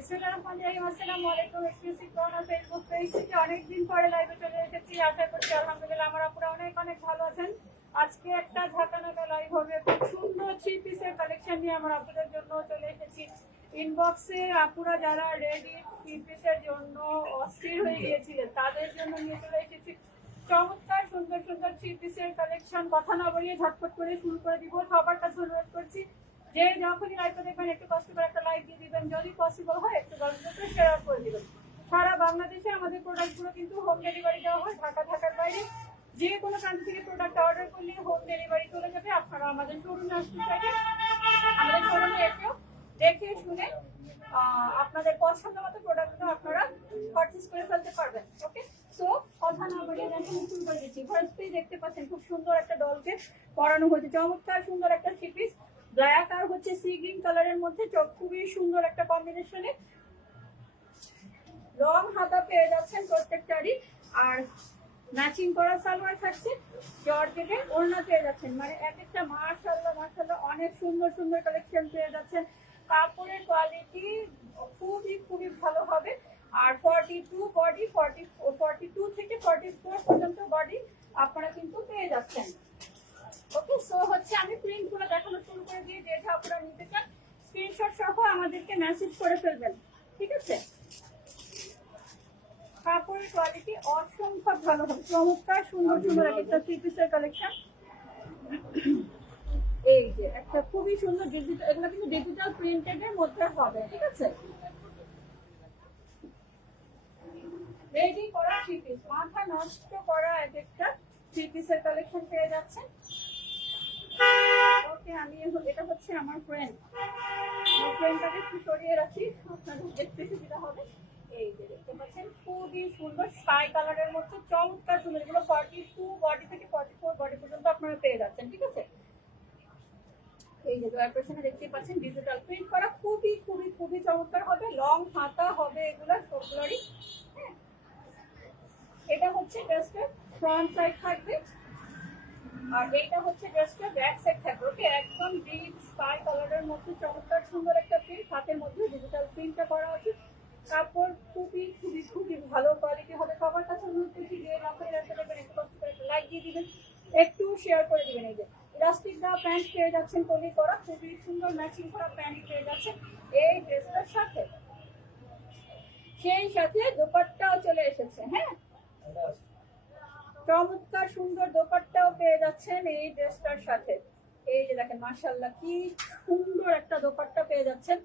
আসসালামু আলাইকুম। Exclusive corner Facebook page থেকে অনেকদিন পরে লাইভে চলে এসেছি। আশা করছি আলহামদুলিল্লাহ আমার আপুরা অনেক অনেক ভালো আছেন। আজকে একটা ঝাঁকানাকা লাইভ হবে, খুব সুন্দর থ্রি পিসের কালেকশন নিয়ে আমার আপুদের জন্য চলে এসেছি। ইনবক্সে আপুরা যারা রেডি থ্রি পিসের জন্য অস্থির হয়ে গিয়েছিলেন তাদের জন্য নিয়ে চলে এসেছি চমৎকার সুন্দর সুন্দর থ্রি পিসের কালেকশন। কথা না বলিয়ে ঝটপট করে শুরু করে দিব। সবার কাছে অনুরোধ করছি যে যখনই লাইভটা দেখবেন একটু কষ্ট করে একটা লাইক দিয়ে দিবেন, যদি পসিবল হয় একটু গল্পটা শেয়ার করে দিবেন। সারা বাংলাদেশে আমাদের প্রোডাক্টগুলো কিন্তু হোম ডেলিভারি দেওয়া হয়। ঢাকার বাইরে যে কোনো প্রান্ত থেকে প্রোডাক্ট অর্ডার করলে হোম ডেলিভারি চলে যাবে। আপনারা আমাদের শোরুমে আসতে চাইলে আমাদের শোরুমে এসেও দেখে শুনে আপনাদের পছন্দ মতো প্রোডাক্টগুলো আপনারা পারচেজ করে ফেলতে পারবেন। ওকে, সো কথা না বলে দেখেন শুরু করে দিচ্ছি। ফার্স্টেই দেখতে পাচ্ছেন খুব সুন্দর একটা ডলকে পরানো হয়েছে, চমৎকার সুন্দর একটা থ্রি পিস। ব্ল্যাক আর হচ্ছে সি গ্রিন কালারের মধ্যে খুবই সুন্দর একটা কম্বিনেশনে লং হাতা পেয়ে যাচ্ছেন প্রত্যেকটারই। আর ম্যাচিং করা সালোয়ার থাকছে, জর্জেটে ওড়না পেয়ে যাচ্ছেন। মানে এক একটা মাশাআল্লাহ মাশাআল্লাহ অনেক সুন্দর সুন্দর কালেকশন পেয়ে যাচ্ছেন। কাপড়ের কোয়ালিটি খুবই খুবই ভালো হবে। আর 42 বডি 42 থেকে 44 পর্যন্ত বডি আপনারা কিন্তু পেয়ে যাচ্ছেন। ওকে, সো হচ্ছে আমি প্রিন্টগুলো দেখানো শুরু করে দিয়ে যে আপনারা নিতে চান স্ক্রিনশট সহ আমাদেরকে মেসেজ করে ফেলবেন, ঠিক আছে? কাপড়ের কোয়ালিটি অসম্ভব ভালো হবে, চমৎকার সুন্দর সুন্দর একটা থ্রি পিসের কালেকশন। এই যে একটা খুবই সুন্দর ডিজিটাল, এগুলো কিন্তু ডিজিটাল প্রিন্টেড এর মধ্যে হবে, ঠিক আছে? রেডি করা থ্রি পিস, মাথা নষ্ট করা এক একটা থ্রি পিসের কালেকশন পেয়ে যাচ্ছেন। ওকে, আমি এটা হচ্ছে আমার ফ্রেন্ডটাকে একটু সরিয়ে রাখি, আপনাদের দেখতে সুবিধা হবে। এই যে দেখতে পাচ্ছেন খুবই সুন্দর স্কাই কালারের মধ্যে চমৎকার সুন্দর। এগুলো 42 বডি থেকে 44 বডি পর্যন্ত আপনারা পেয়ে যাচ্ছেন, ঠিক আছে? এই যে ডয়ার পেছনে দেখতে পাচ্ছেন ডিজিটাল প্রিন্ট করা, খুবই খুবই খুবই চমৎকার হবে। লং হাতা হবে এগুলো সবগুলোরই। এটা হচ্ছে ড্রেসটার ফ্রন্ট সাইড থাকবে, আর এইটা হচ্ছে ড্রেসটা ব্যাক সাইড থাকবে। ওকে, একদম ডিপ স্কাই কালারের মধ্যে চমৎকার সুন্দর একটা প্রিন্ট, হাতের মধ্যে ডিজিটাল প্রিন্টটা করা আছে। কাপড় খুবই খুবই খুবই ভালো কোয়ালিটি হবে। সবার কাছে অনুরোধ করছি যে আপনারা রাখতে দেবেন, একটু কষ্ট করে একটা লাইক দিয়ে দিবেন, একটু শেয়ার করে দিবেন। এই যে ইলাস্টিক দেওয়া প্যান্ট পেয়ে যাচ্ছেন, পলি করা খুবই সুন্দর ম্যাচিং করা প্যান্ট পেয়ে যাচ্ছেন এই ড্রেসটার সাথে। সেই সাথে দোপাট্টাও চলে এসেছে। হ্যাঁ, চমৎকার সুন্দর দোপাট্টাও পেয়ে যাচ্ছেন এই ড্রেসটার সাথে। এই যে দেখেন মাশাআল্লাহ কি সুন্দর একটা দোপাট্টা পেয়ে যাচ্ছেন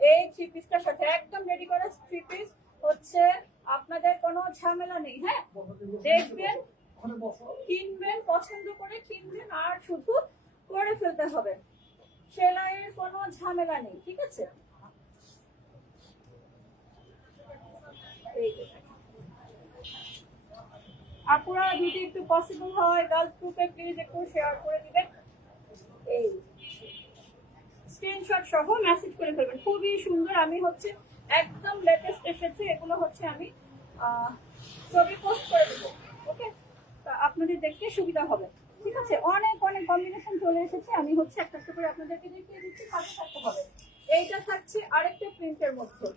এই থ্রি পিসটার সাথে। একদম রেডি করা থ্রি পিস হচ্ছে, আপনাদের কোনো ঝামেলা নেই। হ্যাঁ, দেখবেন, কিনবেন, পছন্দ করে কিনবেন, আর শুধু করে ফেলতে হবে, সেলাইয়ের কোনো ঝামেলা নেই, ঠিক আছে? এই যে আপনারা যদি একটু পসিবল হয় গার্লস গ্রুপে প্লিজ একটু শেয়ার করে দিবেন। এই স্ক্রিনশট সহ মেসেজ করে ফেলবেন, খুবই সুন্দর। আমি হচ্ছে একদম লেটেস্ট এসেছে, এগুলো হচ্ছে আমি ছবি পোস্ট করে দেবো। ওকে, তা আপনাদের দেখতে সুবিধা হবে, ঠিক আছে? অনেক অনেক কম্বিনেশন চলে এসেছে, আমি হচ্ছে একটা একটা করে আপনাদেরকে দেখিয়ে দিচ্ছি, সাথে থাকতে হবে। এইটা থাকছে আরেকটা প্রিন্টের মধ্যে।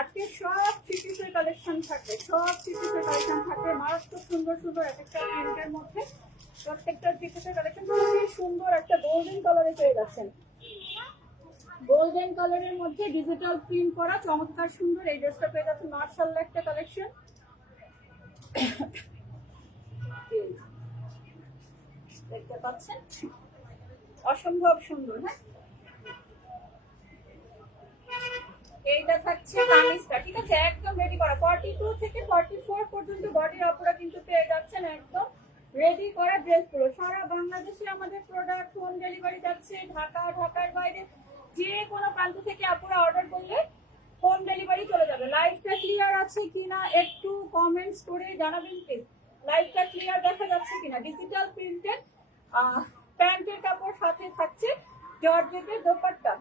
আজকে সব থ্রি পিসের কালেকশন থাকবে, সব থ্রি পিসের কালেকশন থাকবে মারাত্মক সুন্দর সুন্দর এক একটা প্রিন্টের মধ্যে। প্রত্যেকটা থ্রি পিসের কালেকশন খুবই সুন্দর একটা গোল্ডেন কালারে পেয়ে যাচ্ছেন। গোল্ডেন কালারের মধ্যে ডিজিটাল প্রিন্ট করা চমৎকার সুন্দর এই ড্রেসটা পেয়ে যাচ্ছেন। মাশাআল্লাহ একটা কালেকশন, দেখতে পাচ্ছেন অসম্ভব সুন্দর। হ্যাঁ, এইটা থাকছে কামিজটা, ঠিক আছে? একদম রেডি করা 42 থেকে 44 পর্যন্ত বডির আপনারা কিন্তু পেয়ে যাচ্ছেন একদম রেডি করা ড্রেসগুলো। সারা বাংলাদেশে আমাদের প্রোডাক্ট হোম ডেলিভারি যাচ্ছে। ঢাকার বাইরে যে কোনো প্রান্ত থেকে আপনারা অর্ডার করলে হোম ডেলিভারি চলে যাবে। লাইভটা ক্লিয়ার আছে কিনা একটু কমেন্টস করে জানাবেন প্লিজ। লাইভটা ক্লিয়ার দেখা যাচ্ছে কিনা? ডিজিটাল প্রিন্টেড প্যান্টের কাপড়, সাথে থাকছে জর্জেটের দোপাট্টা।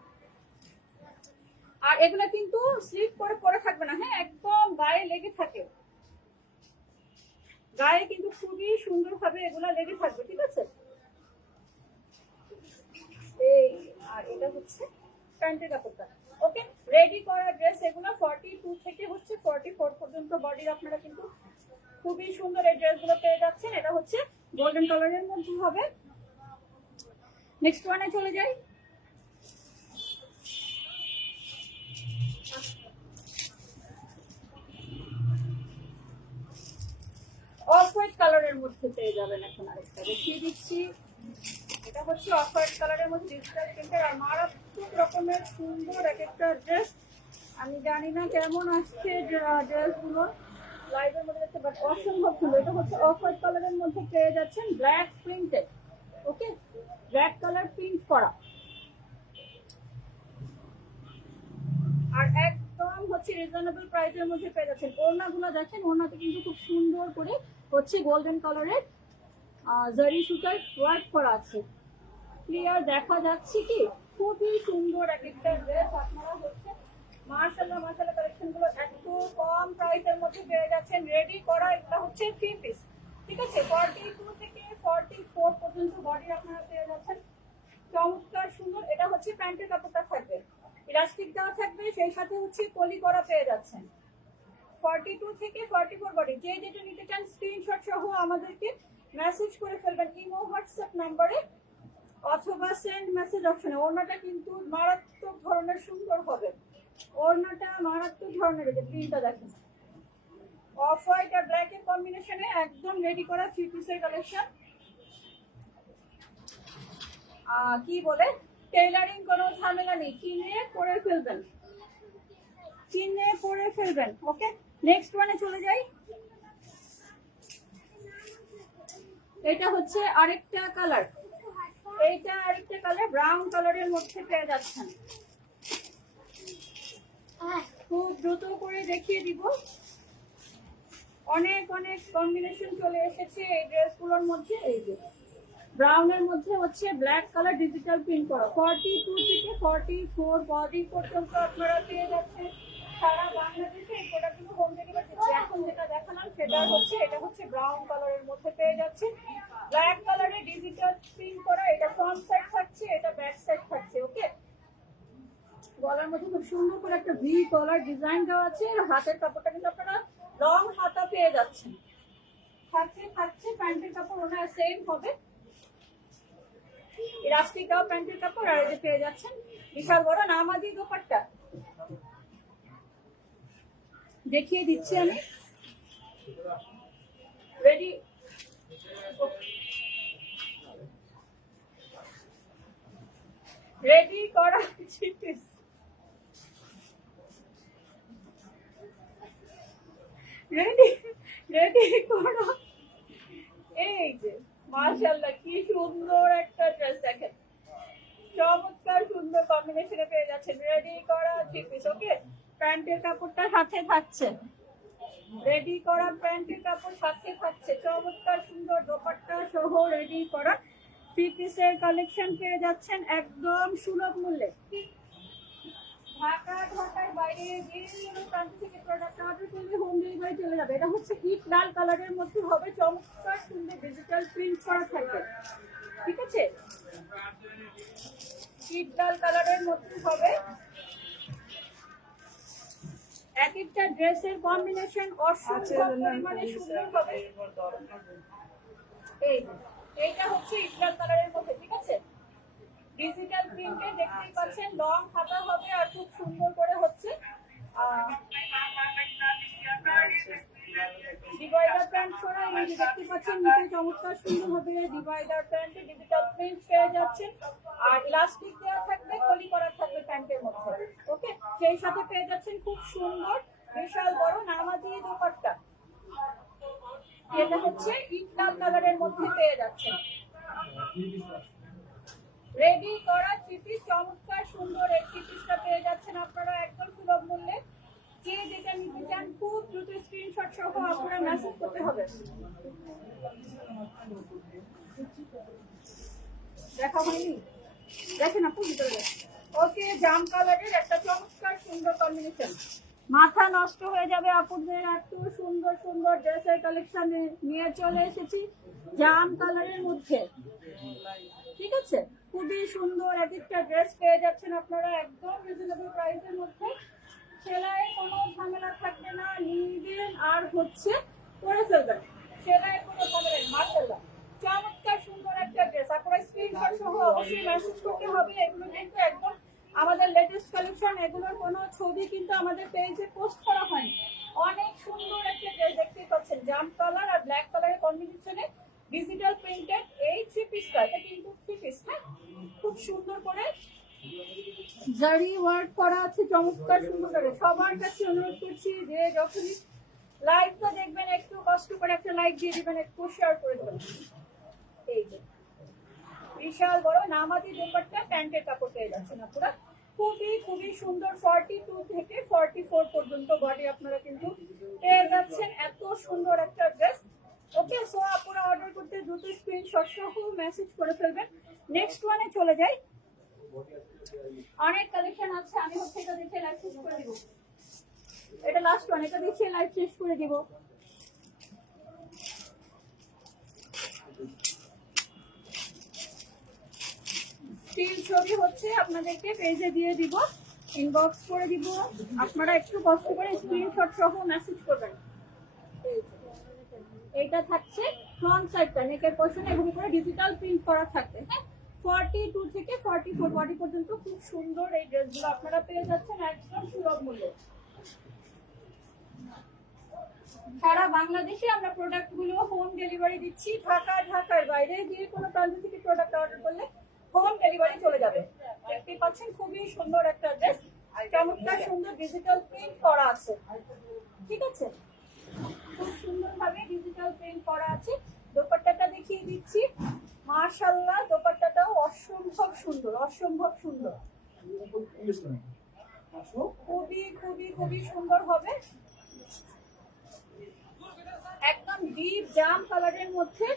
আর এগুলা কিন্তু স্লিপ করে পরে থাকবে না। হ্যাঁ, একদম গায়ে লেগে থাকে, গায়ে কিন্তু খুবই সুন্দর ভাবে এগুলা লেগে থাকবে, ঠিক আছে? এই আর এটা হচ্ছে প্যান্টের কাপড়টা। ওকে, রেডি করা ড্রেস এগুলো 42 থেকে হচ্ছে 44 পর্যন্ত বডির আপনারা কিন্তু খুবই সুন্দর এই ড্রেসগুলো পেয়ে যাচ্ছেন। এটা হচ্ছে গোল্ডেন কালারের মধ্যে হবে। নেক্সট ওয়ানে চলে যাই। অফ হোয়াইট কালারের মধ্যে পেয়ে যাবেন। এখন আরেকটা দেখিয়ে দিচ্ছি। এটা হচ্ছে অফ হোয়াইট কালারের মধ্যে ডিজিটাল প্রিন্টের আর মারাত্মক রকমের সুন্দর এক একটা ড্রেস। আমি জানি না কেমন আসছে ড্রেসগুলো লাইভের মধ্যে দেখতে, বাট অসম্ভব সুন্দর। এটা হচ্ছে অফ হোয়াইট কালারের মধ্যে পেয়ে যাচ্ছেন ব্ল্যাক প্রিন্টেড। ওকে, ব্ল্যাক কালার প্রিন্ট করা আর একদম হচ্ছে রিজনেবল প্রাইসের মধ্যে পেয়ে যাচ্ছেন। ওড়নাগুলো দেখেন, ওড়নাতে কিন্তু খুব সুন্দর করে হচ্ছে গোল্ডেন কালারের জারি সুতার ওয়ার্ক করা আছে। ক্লিয়ার দেখা যাচ্ছে কি? খুবই সুন্দর এক একটা ড্রেস আপনারা হচ্ছে মাশাআল্লাহ মাশাআল্লাহ কালেকশন গুলো এত কম প্রাইসের মধ্যে পেয়ে যাচ্ছেন। রেডি করা এটা হচ্ছে 3 পিস, ঠিক আছে? 42 থেকে 44 পর্যন্ত বডি আপনারা পেয়ে যাচ্ছেন। চমৎকার সুন্দর। এটা হচ্ছে প্যান্টের কাপড়টা থাকবে, ইলাস্টিক দেওয়া থাকবে, সেই সাথে হচ্ছে পলি করা পেয়ে যাচ্ছেন। 42 থেকে 44 বডি। যে যেটা নিতে চান স্ক্রিনশট সহ আমাদেরকে মেসেজ করে ফেলবেন ইমো হোয়াটসঅ্যাপ নাম্বারে অথবা সেন্ড মেসেজ অপশনে। ওড়নাটা কিন্তু মারাত্মক ধরনের সুন্দর হবে। ওড়নাটা মারাত্মক ধরনের, এই যে প্রিন্টটা দেখেন অফ হোয়াইট আর ব্ল্যাক এর কম্বিনেশনে একদম রেডি করা 3 পিসের কালেকশন। কি বলে টেইলারিং কোনো ঝামেলা নেই, কিনে পরে ফেলবেন, কিনে পরে ফেলবেন। ওকে, নেক্সট ওয়ানে চলে যাই। এটা হচ্ছে আরেকটা কালার, এইটা আরেকটা কালার ব্রাউন কালারের মধ্যে পেয়ে যাচ্ছেন। খুব দ্রুত করে দেখিয়ে দিব। অনেক অনেক কম্বিনেশন চলে এসেছে এই ড্রেসগুলোর মধ্যে। এই যে ব্রাউনের মধ্যে হচ্ছে ব্ল্যাক কালার ডিজিটাল প্রিন্ট করা। 42 থেকে 44 বডি পর্যন্ত আপনারা পেয়ে যাচ্ছেন সারা বাংলাদেশে। এই প্রোডাক্টগুলো হোম ডেলিভারি দিচ্ছে। এখন যেটা দেখালাম সেটা হচ্ছে, এটা হচ্ছে ব্রাউন কালারের মধ্যে পেয়ে যাচ্ছে ব্ল্যাক কালারে ডিজিটাল প্রিন্ট করা। এটা ফ্রন্ট সাইড থাকছে, এটা ব্যাক সাইড থাকছে। ওকে, গলার মধ্যে খুব সুন্দর করে একটা ভি কলার ডিজাইন দেওয়া আছে। আর হাতের কাপড়টা কিন্তু আপনারা লং হাতা পেয়ে যাচ্ছেন। থাকছে প্যান্টের কাপড় ওনার সেম হবে, ইলাস্টিক দাও প্যান্টের কাপড়। আর এই যে পেয়ে যাচ্ছেন বিশাল বড় নামাজি দোপাট্টা। দেখিয়ে দিচ্ছি আমি। রেডি, রেডি করা চিপিস। রেডি রেডি করা। এই যে মাশাআল্লাহ কি সুন্দর একটা ড্রেস দেখেন, চমৎকার সুন্দর কম্বিনেশনে পেয়ে যাচ্ছেন। রেডি করা 3 পিস। ওকে, প্যান্টের কাপড়টা সাথে থাকছে, রেডি করা প্যান্টের কাপড় সাথে থাকছে। চমৎকার সুন্দর দোপাট্টা সহ রেডি করা 3 পিসের কালেকশন পেয়ে যাচ্ছেন একদম সুলভ মূল্যে। ঢাকার বাইরে বিভিন্ন প্রান্ত থেকে প্রোডাক্ট অর্ডার করলে হোম ডেলিভারি চলে যাবে। এটা হচ্ছে ইট লাল কালারের মধ্যে হবে, চমৎকার সুন্দর ডিজিটাল প্রিন্ট করা থাকবে, ঠিক আছে? ইট লাল কালারের মধ্যে হবে। এক একটা ড্রেসের কম্বিনেশন অসম্ভব পরিমাণে সুন্দর হবে। এইটা হচ্ছে ইট লাল কালারের মধ্যে, ঠিক আছে? ডিজিটাল প্রিন্টে দেখতেই পাচ্ছেন, লং হাতা হবে আর খুব সুন্দর করে হচ্ছে ডিভাইডার প্যান্ট করা। এই যে দেখতে পাচ্ছেন নিচে চমৎকার সুন্দর হবে ডিভাইডার প্যান্টে ডিজিটাল প্রিন্ট পেয়ে যাচ্ছেন। আর ইলাস্টিক দেওয়া থাকবে, কলি করা থাকবে প্যান্টের মধ্যে। ওকে, সেই সাথে পেয়ে যাচ্ছেন খুব সুন্দর বিশাল বড় নামাজি দোপাট্টা। এটা হচ্ছে ইট লাল কালারের মধ্যে পেয়ে যাচ্ছেন। রেডি করা 3 পিস, চমৎকার সুন্দর এই 3 পিসটা পেয়ে যাচ্ছেন আপনারা একদম সুলভ মূল্যে। যে যেটা নিতে চান খুব দ্রুত স্ক্রিনশট সহ আপনারা মেসেজ করতে হবে। দেখা হয়নি, দেখেন আপু ভিতরে। ওকে, জাম কালারের একটা চমৎকার সুন্দর কম্বিনেশন, মাথা নষ্ট হয়ে যাবে আপুদের। এত সুন্দর সুন্দর ড্রেসের কালেকশন নিয়ে চলে এসেছি জাম কালারের মধ্যে, ঠিক আছে? খুবই সুন্দর এক একটা ড্রেস পেয়ে যাচ্ছেন আপনারা একদম রিজনেবল প্রাইসের মধ্যে। সেলাইয়ের কোনো ঝামেলা থাকবে না, নিবেন আর হচ্ছে করে ফেলবেন, সেলাইয়ের কোনো ঝামেলা নেই। মাশাআল্লাহ চমৎকার সুন্দর একটা ড্রেস। আপনারা স্ক্রিনশট সহ অবশ্যই মেসেজ করতে হবে। এগুলো কিন্তু একদম আমাদের লেটেস্ট কালেকশন, এগুলোর কোনো ছবি কিন্তু আমাদের পেজে পোস্ট করা হয়নি। অনেক সুন্দর একটা ড্রেস দেখতেই পাচ্ছেন, জাম কালার আর ব্ল্যাক কালারের কম্বিনেশনে ডিজিটাল প্রিন্টেড এই থ্রি পিসটা। এটা কিন্তু থ্রি পিস, হ্যাঁ, খুব সুন্দর করে জারি ওয়ার্ক করা আছে, চমৎকার সুন্দর করে। সবার কাছে অনুরোধ করছি যে যখনই লাইভটা দেখবেন একটু কষ্ট করে একটা লাইক দিয়ে দিবেন, একটু শেয়ার করে দেবেন। এই যে বিশাল বড় নামাজি দোপাট্টা, প্যান্টের কাপড় পেয়ে যাচ্ছেন আপনারা। খুবই খুবই সুন্দর, 42 থেকে 44 পর্যন্ত বডি আপনারা কিন্তু পেয়ে যাচ্ছেন। এত সুন্দর একটা ড্রেস। ওকে, সো আপনারা অর্ডার করতে দ্রুত স্ক্রিনশট সহ মেসেজ করে ফেলবেন। নেক্সট ওয়ানে চলে যাই। অনেক কালেকশন আছে, আমি হচ্ছে এটা দেখে লাইভ শেষ করে দিব। এটা লাস্ট ওয়ান, এটা দেখে লাইভ শেষ করে দিব। স্টিল ছবি হচ্ছে আপনাদেরকে পেজে দিয়ে দিব, ইনবক্স করে দিব। আপনারা একটু কষ্ট করে স্ক্রিনশট সহ মেসেজ করবেন। এইটা থাকছে ফ্রন্ট সাইডটা, নেকের পোরশনে এভাবে করে ডিজিটাল প্রিন্ট করা থাকবে, হ্যাঁ। 42 থেকে 44 বডি পর্যন্ত খুব সুন্দর এই ড্রেসগুলো আপনারা পেয়ে যাচ্ছেন একদম সুলভ মূল্যে। সারা বাংলাদেশে আমরা প্রোডাক্টগুলো হোম ডেলিভারি দিচ্ছি। ঢাকার বাইরে যে কোনো প্রান্ত থেকে প্রোডাক্ট অর্ডার করলে হোম ডেলিভারি চলে যাবে। দেখতেই পাচ্ছেন খুবই সুন্দর একটা ড্রেস, চমৎকার সুন্দর ডিজিটাল প্রিন্ট করা আছে, ঠিক আছে, খুব সুন্দরভাবে ডিজিটাল প্রিন্ট করা আছে। দোপাট্টাটা দেখিয়ে দিচ্ছি। মাশাআল্লাহ দোপাট্টাটাও অসম্ভব সুন্দর, অসম্ভব সুন্দর, খুবই খুবই খুবই সুন্দর হবে। একদম ডিপ জাম কালারের মধ্যে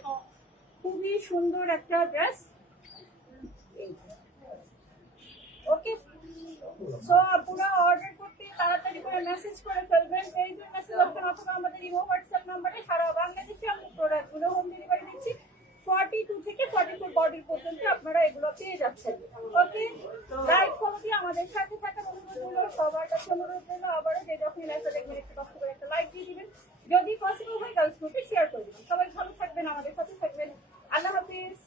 খুবই সুন্দর একটা ড্রেস। ওকে, সো আপনারা অর্ডার করতে তাড়াতাড়ি করে মেসেজ করে ফেলবেন। এই যে মেসেজ অপশন অথবা আমাদের ইমো হোয়াটসঅ্যাপ নম্বরে সারা বাংলাদেশে আমরা প্রোডাক্টগুলো হোম ডেলিভারি দিচ্ছি। 42 থেকে 44 বডি পর্যন্ত আপনারা এগুলো পেয়ে যাচ্ছেন। ওকে, লাইভ ফলো দিয়ে আমাদের সাথে থাকার অনুরোধ হলো, সবার কাছে অনুরোধ হলো আবারও যে যখন লাইভটা দেখবেন একটু কষ্ট করে একটা লাইক দিয়ে দিবেন, যদি পসিবল হয় গার্লস গ্রুপে শেয়ার করে দিবেন। সবাই ভালো থাকবেন, আমাদের সাথে থাকবেন। আল্লাহ হাফিজ।